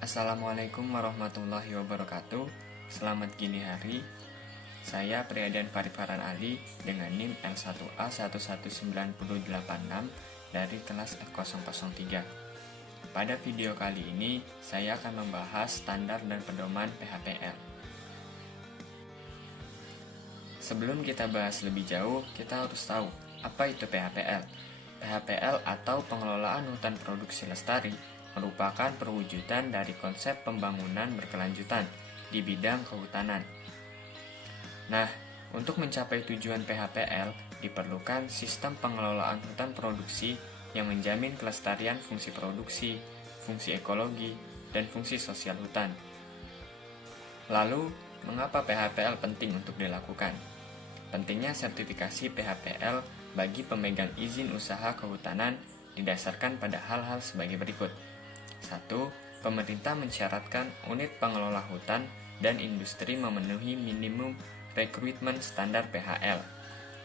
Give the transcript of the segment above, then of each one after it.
Assalamualaikum warahmatullahi wabarakatuh. Selamat gini hari. Saya Priadan Farid Farhan Ali dengan NIM L1A11986 dari kelas F003. Pada video kali ini, saya akan membahas standar dan pedoman PHPL. Sebelum kita bahas lebih jauh, kita harus tahu apa itu PHPL. PHPL atau Pengelolaan Hutan Produksi Lestari merupakan perwujudan dari konsep pembangunan berkelanjutan di bidang kehutanan. Nah, untuk mencapai tujuan PHPL, diperlukan sistem pengelolaan hutan produksi yang menjamin kelestarian fungsi produksi, fungsi ekologi, dan fungsi sosial hutan. Lalu, mengapa PHPL penting untuk dilakukan? Pentingnya sertifikasi PHPL bagi pemegang izin usaha kehutanan didasarkan pada hal-hal sebagai berikut. 1. Pemerintah mensyaratkan unit pengelola hutan dan industri memenuhi minimum requirement standar PHL.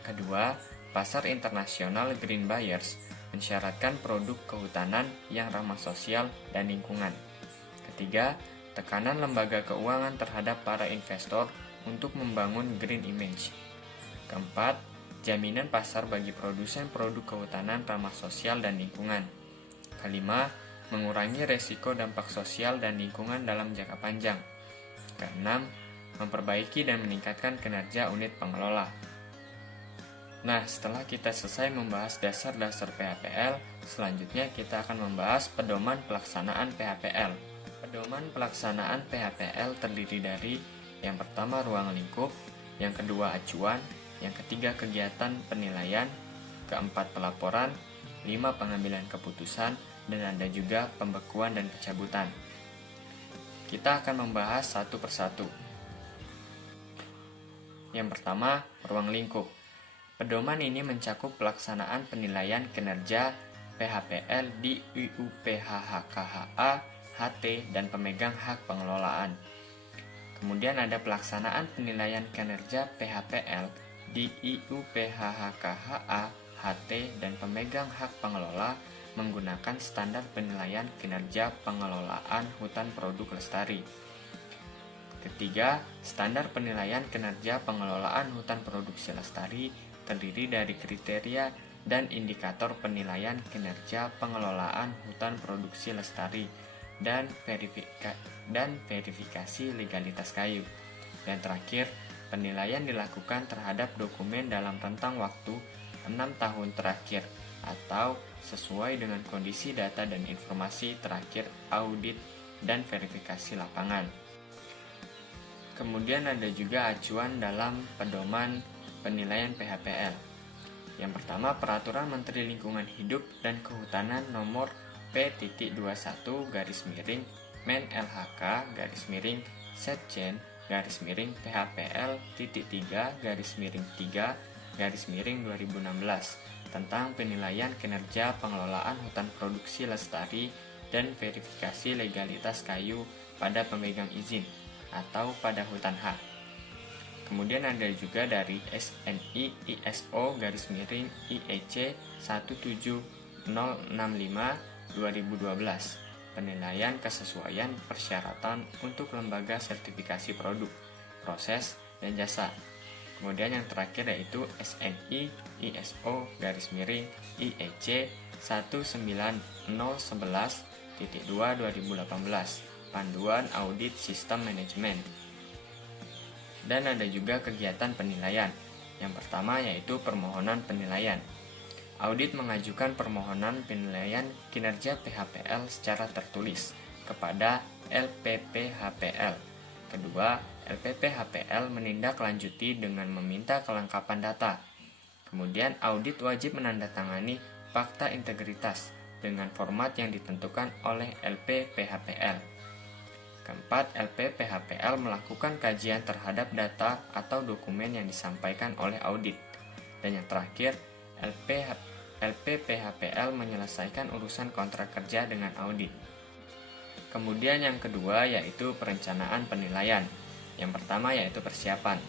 Kedua, pasar internasional green buyers mensyaratkan produk kehutanan yang ramah sosial dan lingkungan. Ketiga, tekanan lembaga keuangan terhadap para investor untuk membangun green image. Keempat, jaminan pasar bagi produsen produk kehutanan ramah sosial dan lingkungan. Kelima, mengurangi resiko dampak sosial dan lingkungan dalam jangka panjang. Keenam, memperbaiki dan meningkatkan kinerja unit pengelola. Nah, setelah kita selesai membahas dasar-dasar PHPL, selanjutnya kita akan membahas pedoman pelaksanaan PHPL. Pedoman pelaksanaan PHPL terdiri dari yang pertama ruang lingkup, yang kedua acuan, yang ketiga kegiatan penilaian, keempat pelaporan, 5 pengambilan keputusan, dan ada juga pembekuan dan pencabutan. Kita akan membahas satu persatu. Yang pertama, ruang lingkup. Pedoman ini mencakup pelaksanaan penilaian kinerja PHPL di UUPHHKHA, HT, dan pemegang hak pengelolaan. Kemudian ada pelaksanaan penilaian kinerja PHPL di IUPHHKHA, HT, dan pemegang hak pengelola menggunakan standar penilaian kinerja pengelolaan hutan produk lestari. Ketiga, standar penilaian kinerja pengelolaan hutan produksi lestari terdiri dari kriteria dan indikator penilaian kinerja pengelolaan hutan produksi lestari dan verifikasi legalitas kayu. Dan terakhir, penilaian dilakukan terhadap dokumen dalam rentang waktu 6 tahun terakhir atau sesuai dengan kondisi data dan informasi terakhir audit dan verifikasi lapangan. Kemudian ada juga acuan dalam pedoman penilaian PHPL. Yang pertama, Peraturan Menteri Lingkungan Hidup dan Kehutanan Nomor P.21/Men LHK/Setjen PHPL.3/3/2016 tentang penilaian kinerja pengelolaan hutan produksi lestari dan verifikasi legalitas kayu pada pemegang izin atau pada hutan hak. Kemudian ada juga dari SNI ISO/IEC 17065/2012 penilaian kesesuaian persyaratan untuk lembaga sertifikasi produk, proses, dan jasa. Kemudian yang terakhir yaitu SNI ISO/IEC 19011.2/2018 Panduan Audit Sistem Manajemen. Dan ada juga kegiatan penilaian. Yang pertama yaitu permohonan penilaian. Audit mengajukan permohonan penilaian kinerja PHPL secara tertulis kepada LPPHPL. Kedua, LPPHPL menindaklanjuti dengan meminta kelengkapan data. Kemudian audit wajib menandatangani fakta integritas dengan format yang ditentukan oleh LPPHPL. Keempat, LPPHPL melakukan kajian terhadap data atau dokumen yang disampaikan oleh audit. Dan yang terakhir, LPPHPL menyelesaikan urusan kontrak kerja dengan audit. Kemudian yang kedua yaitu perencanaan penilaian. Yang pertama yaitu persiapan.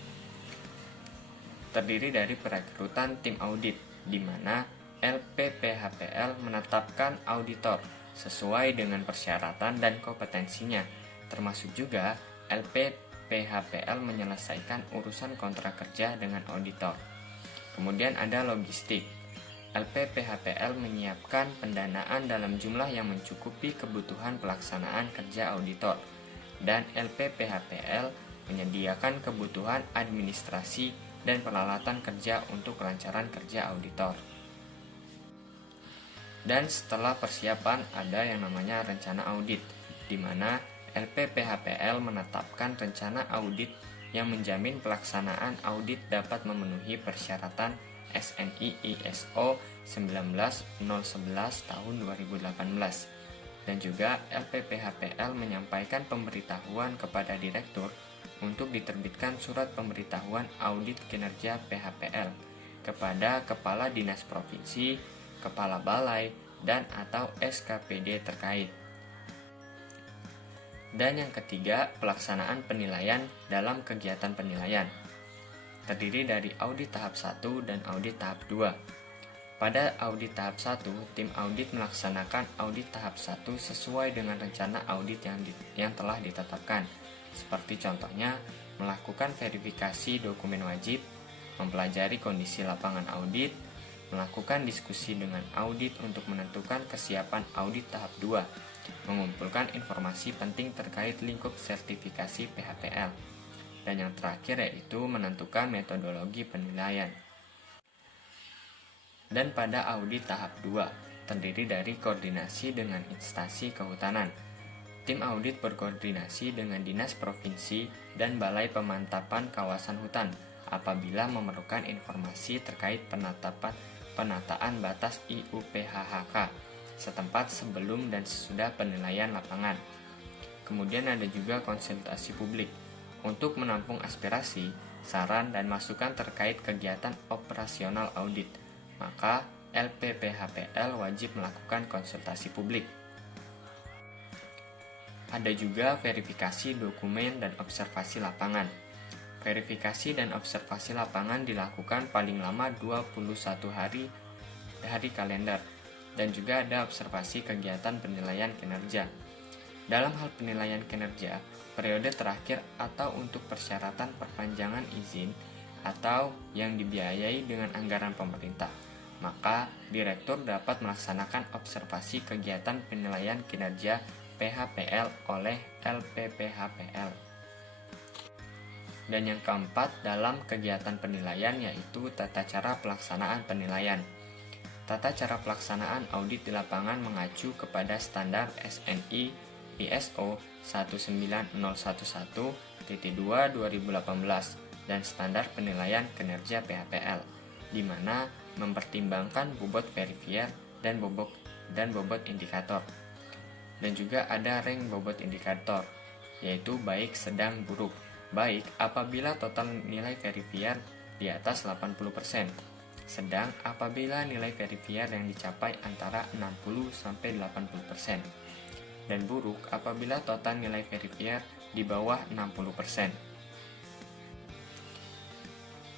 Terdiri dari perekrutan tim audit, di mana LPPHPL menetapkan auditor sesuai dengan persyaratan dan kompetensinya, termasuk juga LPPHPL menyelesaikan urusan kontrak kerja dengan auditor. Kemudian ada logistik. LPPHPL menyiapkan pendanaan dalam jumlah yang mencukupi kebutuhan pelaksanaan kerja auditor, dan LPPHPL menyediakan kebutuhan administrasi dan peralatan kerja untuk kelancaran kerja auditor. Dan setelah persiapan ada yang namanya rencana audit, di mana LPPHPL menetapkan rencana audit yang menjamin pelaksanaan audit dapat memenuhi persyaratan SNI ISO 19011 tahun 2018. Dan juga LPPHPL menyampaikan pemberitahuan kepada direktur untuk diterbitkan surat pemberitahuan audit kinerja PHPL kepada Kepala Dinas Provinsi, Kepala Balai, dan atau SKPD terkait. Dan yang ketiga, pelaksanaan penilaian dalam kegiatan penilaian. Terdiri dari audit tahap 1 dan audit tahap 2. Pada audit tahap 1, tim audit melaksanakan audit tahap 1 sesuai dengan rencana audit yang telah ditetapkan. Seperti contohnya, melakukan verifikasi dokumen wajib, mempelajari kondisi lapangan audit, melakukan diskusi dengan audit untuk menentukan kesiapan audit tahap 2, mengumpulkan informasi penting terkait lingkup sertifikasi PHPL, dan yang terakhir yaitu menentukan metodologi penilaian. Dan pada audit tahap 2, terdiri dari koordinasi dengan instansi kehutanan. Tim audit berkoordinasi dengan Dinas Provinsi dan Balai Pemantapan Kawasan Hutan apabila memerlukan informasi terkait penataan batas IUPHHK setempat sebelum dan sesudah penilaian lapangan. Kemudian ada juga konsultasi publik untuk menampung aspirasi, saran, dan masukan terkait kegiatan operasional audit. Maka LPPHPL wajib melakukan konsultasi publik. Ada juga verifikasi dokumen dan observasi lapangan. Verifikasi dan observasi lapangan dilakukan paling lama 21 hari kalender, dan juga ada observasi kegiatan penilaian kinerja. Dalam hal penilaian kinerja, periode terakhir atau untuk persyaratan perpanjangan izin atau yang dibiayai dengan anggaran pemerintah, maka direktur dapat melaksanakan observasi kegiatan penilaian kinerja PHPL oleh LPPHPL. Dan yang keempat dalam kegiatan penilaian yaitu tata cara pelaksanaan penilaian. Tata cara pelaksanaan audit di lapangan mengacu kepada standar SNI ISO 19011-2/2018 dan standar penilaian kinerja PHPL, di mana mempertimbangkan bobot verifier dan bobot indikator. Dan juga ada rank bobot indikator, yaitu baik, sedang, buruk. Baik apabila total nilai verifier di atas 80%, sedang apabila nilai verifier yang dicapai antara 60-80%, dan buruk apabila total nilai verifier di bawah 60%.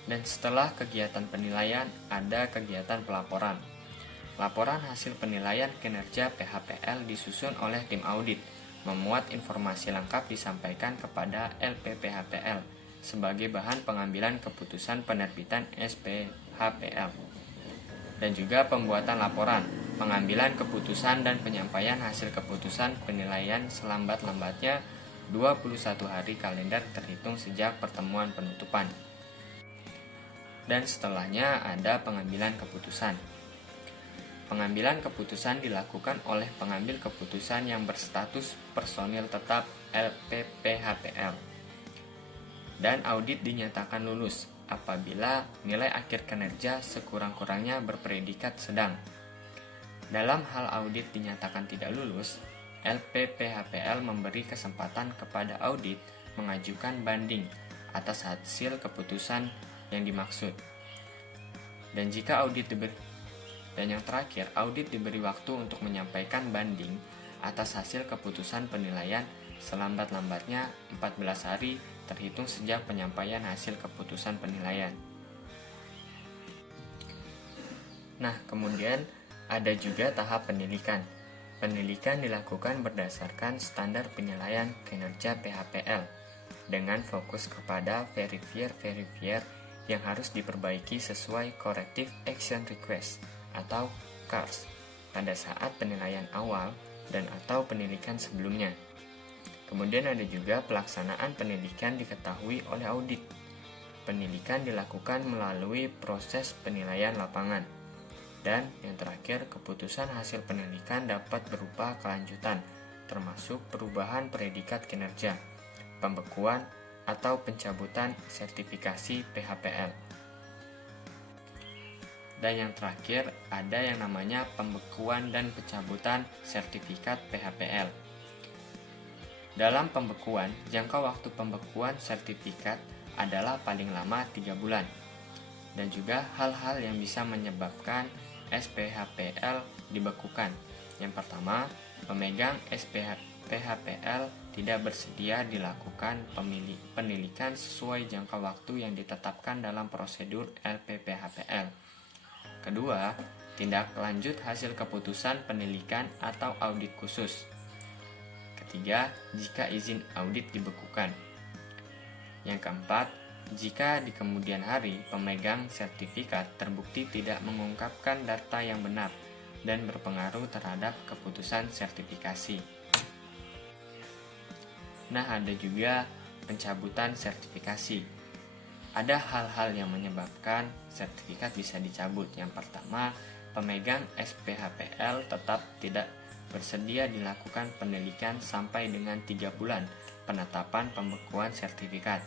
Dan setelah kegiatan penilaian, ada kegiatan pelaporan. Laporan hasil penilaian kinerja PHPL disusun oleh tim audit, memuat informasi lengkap disampaikan kepada LPPHPL sebagai bahan pengambilan keputusan penerbitan SPHPL. Dan juga pembuatan laporan, pengambilan keputusan dan penyampaian hasil keputusan penilaian selambat-lambatnya 21 hari kalender terhitung sejak pertemuan penutupan. Dan setelahnya ada pengambilan keputusan. Pengambilan keputusan dilakukan oleh pengambil keputusan yang berstatus personil tetap LPPHPL. Dan audit dinyatakan lulus apabila nilai akhir kinerja sekurang-kurangnya berpredikat sedang. Dalam hal audit dinyatakan tidak lulus, LPPHPL memberi kesempatan kepada audit mengajukan banding atas hasil keputusan yang dimaksud. Dan yang terakhir, audit diberi waktu untuk menyampaikan banding atas hasil keputusan penilaian selambat-lambatnya 14 hari terhitung sejak penyampaian hasil keputusan penilaian. Nah, kemudian ada juga tahap pendidikan. Penelitian dilakukan berdasarkan standar penilaian kinerja PHPL dengan fokus kepada verifier-verifier yang harus diperbaiki sesuai Corrective Action Request atau CARS pada saat penilaian awal dan atau penelitian sebelumnya. Kemudian ada juga pelaksanaan penelitian diketahui oleh audit. Penelitian dilakukan melalui proses penilaian lapangan. Dan yang terakhir, keputusan hasil penelitian dapat berupa kelanjutan, termasuk perubahan predikat kinerja, pembekuan, atau pencabutan sertifikasi PHPL. Dan yang terakhir, ada yang namanya pembekuan dan pencabutan sertifikat PHPL. Dalam pembekuan, jangka waktu pembekuan sertifikat adalah paling lama 3 bulan. Dan juga hal-hal yang bisa menyebabkan SPHPL dibekukan. Yang pertama, pemegang SPHPL tidak bersedia dilakukan penelitian sesuai jangka waktu yang ditetapkan dalam prosedur LPPHPL. Kedua, tindak lanjut hasil keputusan penelitian atau audit khusus. Ketiga, jika izin audit dibekukan. Yang keempat, jika di kemudian hari pemegang sertifikat terbukti tidak mengungkapkan data yang benar dan berpengaruh terhadap keputusan sertifikasi. Nah, ada juga pencabutan sertifikasi. Ada hal-hal yang menyebabkan sertifikat bisa dicabut. Yang pertama, pemegang SPHPL tetap tidak bersedia dilakukan penelitian sampai dengan 3 bulan penetapan pembekuan sertifikat.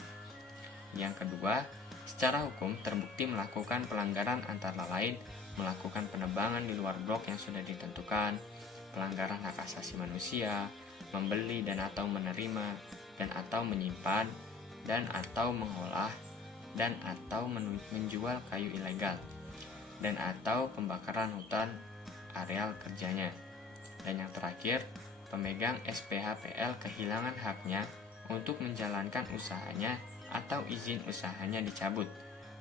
Yang kedua, secara hukum terbukti melakukan pelanggaran antara lain melakukan penebangan di luar blok yang sudah ditentukan, pelanggaran hak asasi manusia, membeli dan atau menerima dan atau menyimpan dan atau mengolah dan atau menjual kayu ilegal dan atau pembakaran hutan areal kerjanya. Dan yang terakhir, pemegang SPHPL kehilangan haknya untuk menjalankan usahanya atau izin usahanya dicabut,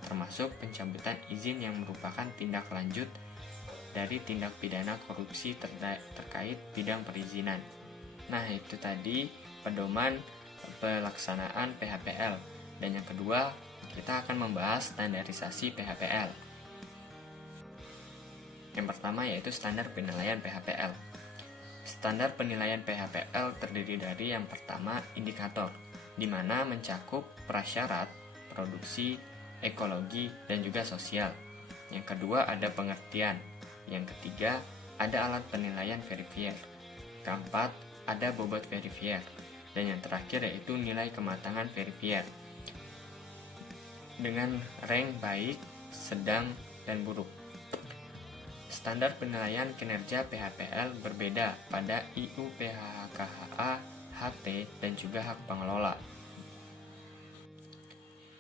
termasuk pencabutan izin yang merupakan tindak lanjut dari tindak pidana korupsi terkait bidang perizinan. Nah, itu tadi pedoman pelaksanaan PHPL. Dan yang kedua, kita akan membahas standarisasi PHPL. Yang pertama yaitu standar penilaian PHPL. Standar penilaian PHPL terdiri dari yang pertama indikator, di mana mencakup prasyarat, produksi, ekologi, dan juga sosial. Yang kedua ada pengertian. Yang ketiga ada alat penilaian verifier. Keempat ada bobot verifier. Dan yang terakhir yaitu nilai kematangan verifier dengan rank baik, sedang, dan buruk. Standar penilaian kinerja PHPL berbeda pada IUPHKHA, HT, dan juga hak pengelola.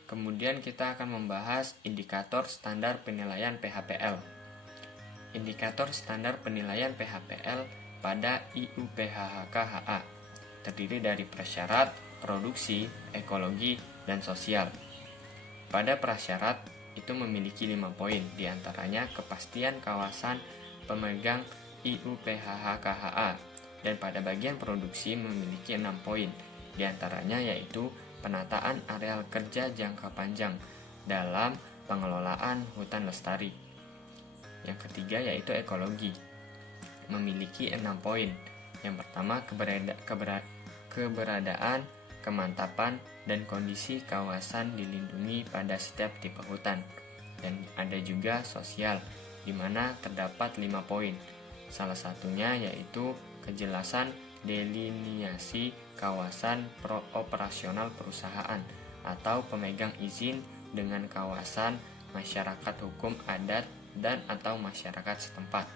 Kemudian kita akan membahas indikator standar penilaian PHPL. Indikator standar penilaian PHPL pada IUPHKHA terdiri dari prasyarat, produksi, ekologi, dan sosial. Pada prasyarat itu memiliki 5 poin, diantaranya kepastian kawasan pemegang IUPHKHA, dan pada bagian produksi memiliki 6 poin, diantaranya yaitu penataan areal kerja jangka panjang dalam pengelolaan hutan lestari. Yang ketiga yaitu ekologi, memiliki 6 poin. Yang pertama keberadaan, kemantapan, dan kondisi kawasan dilindungi pada setiap tipe hutan. Dan ada juga sosial, di mana terdapat 5 poin. Salah satunya yaitu kejelasan deliniasi kawasan operasional perusahaan atau pemegang izin dengan kawasan masyarakat hukum adat dan atau masyarakat setempat.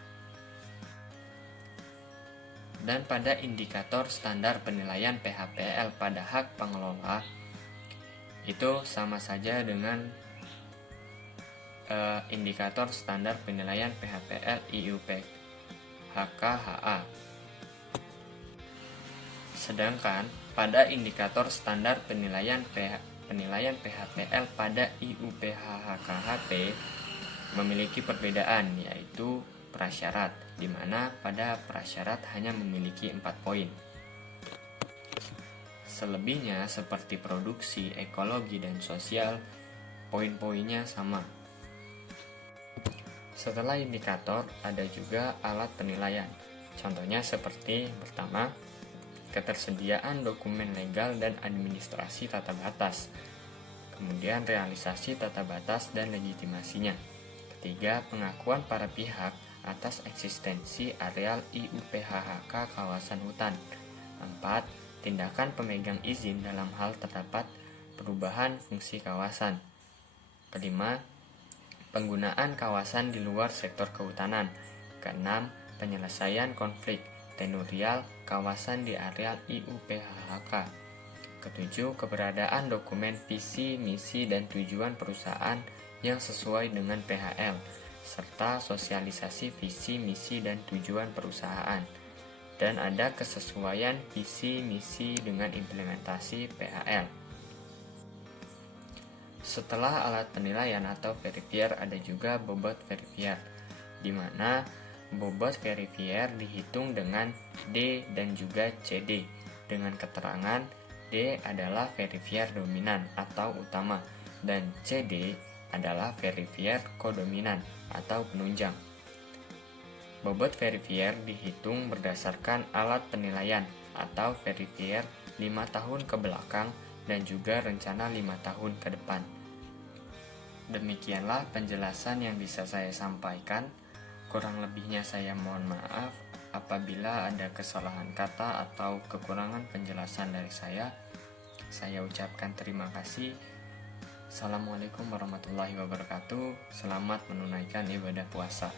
Dan pada indikator standar penilaian PHPL pada hak pengelola itu sama saja dengan indikator standar penilaian PHPL IUPHKHA. Sedangkan pada indikator standar penilaian PHPL pada IUPHKHP memiliki perbedaan, yaitu prasyarat, di mana pada prasyarat hanya memiliki 4 poin. Selebihnya seperti produksi, ekologi, dan sosial, poin-poinnya sama. Setelah indikator, ada juga alat penilaian. Contohnya seperti pertama, ketersediaan dokumen legal dan administrasi tata batas. Kemudian realisasi tata batas dan legitimasinya. Ketiga, pengakuan para pihak atas eksistensi areal IUPHHK kawasan hutan. 4. Tindakan pemegang izin dalam hal terdapat perubahan fungsi kawasan. Kelima, penggunaan kawasan di luar sektor kehutanan. Keenam, penyelesaian konflik tenurial kawasan di areal IUPHHK. Ketujuh, keberadaan dokumen visi, misi, dan tujuan perusahaan yang sesuai dengan PHL, serta sosialisasi visi, misi, dan tujuan perusahaan. Dan ada kesesuaian visi, misi dengan implementasi PHL. Setelah alat penilaian atau verifier, ada juga bobot verifier, di mana bobot verifier dihitung dengan D dan juga CD, dengan keterangan D adalah verifier dominan atau utama, dan CD adalah verifier kodominan atau penunjang. Bobot verifier dihitung berdasarkan alat penilaian atau verifier 5 tahun ke belakang dan juga rencana 5 tahun ke depan. Demikianlah penjelasan yang bisa saya sampaikan. Kurang lebihnya saya mohon maaf apabila ada kesalahan kata atau kekurangan penjelasan dari saya. Saya ucapkan terima kasih. Assalamualaikum warahmatullahi wabarakatuh. Selamat menunaikan ibadah puasa.